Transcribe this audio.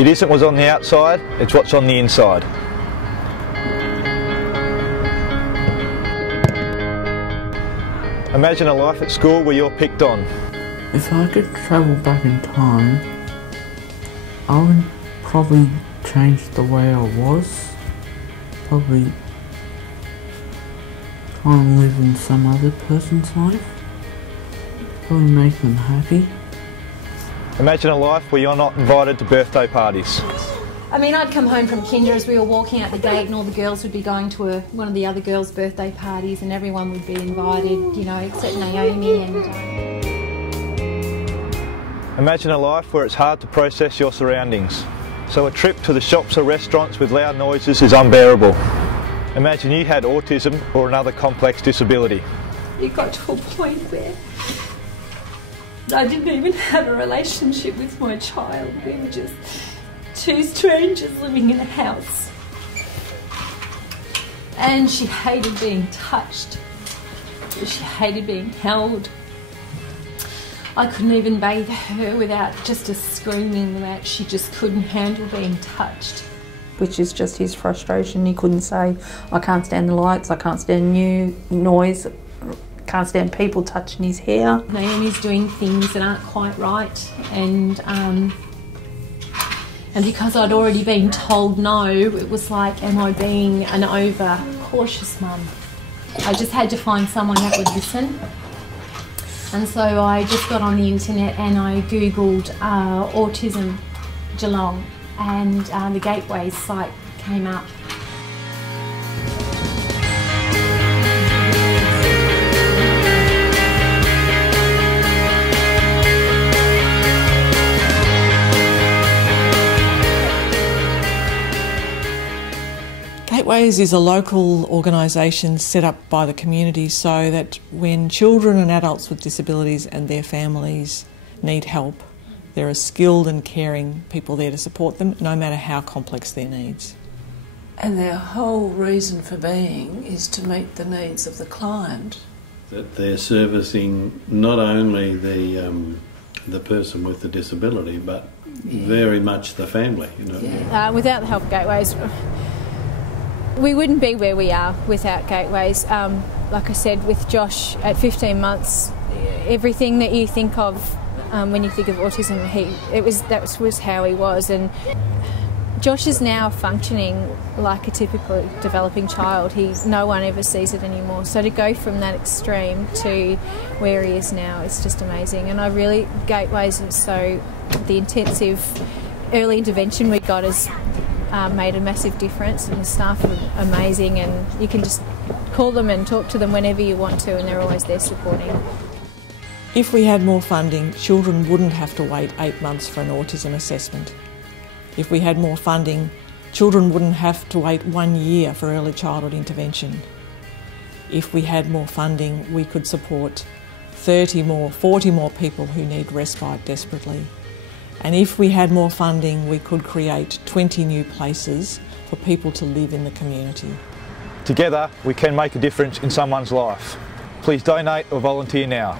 It isn't what's on the outside, it's what's on the inside. Imagine a life at school where you're picked on. If I could travel back in time, I would probably change the way I was. Probably try and live in some other person's life. Probably make them happy. Imagine a life where you're not invited to birthday parties. I mean, I'd come home from kinder as we were walking out the gate and all the girls would be going to one of the other girls' birthday parties and everyone would be invited, you know, except Naomi and... Imagine a life where it's hard to process your surroundings. So a trip to the shops or restaurants with loud noises is unbearable. Imagine you had autism or another complex disability. It got to a point where I didn't even have a relationship with my child. We were just two strangers living in a house. And she hated being touched. She hated being held. I couldn't even bathe her without just a screaming that she just couldn't handle being touched. Which is just his frustration. He couldn't say, I can't stand the lights, I can't stand new noise, can't stand people touching his hair. Naomi's doing things that aren't quite right, and because I'd already been told no, it was like, am I being an over-cautious mum? I just had to find someone that would listen. And so I just got on the internet and I googled Autism Geelong, and the Gateways site came up. Gateways is a local organisation set up by the community so that when children and adults with disabilities and their families need help, there are skilled and caring people there to support them, no matter how complex their needs. And their whole reason for being is to meet the needs of the client. That they're servicing not only the person with the disability, but very much the family. You know. Without the help of Gateways, we wouldn't be where we are without Gateways. Like I said, with Josh at 15 months, everything that you think of when you think of autism, that was how he was. And Josh is now functioning like a typical developing child. No one ever sees it anymore. So to go from that extreme to where he is now is just amazing. And Gateways, so the intensive early intervention we got has made a massive difference, and the staff are amazing, and you can just call them and talk to them whenever you want to, and they're always there supporting. If we had more funding, children wouldn't have to wait 8 months for an autism assessment. If we had more funding, children wouldn't have to wait 1 year for early childhood intervention. If we had more funding, we could support 40 more people who need respite desperately. And if we had more funding, we could create 20 new places for people to live in the community. Together, we can make a difference in someone's life. Please donate or volunteer now.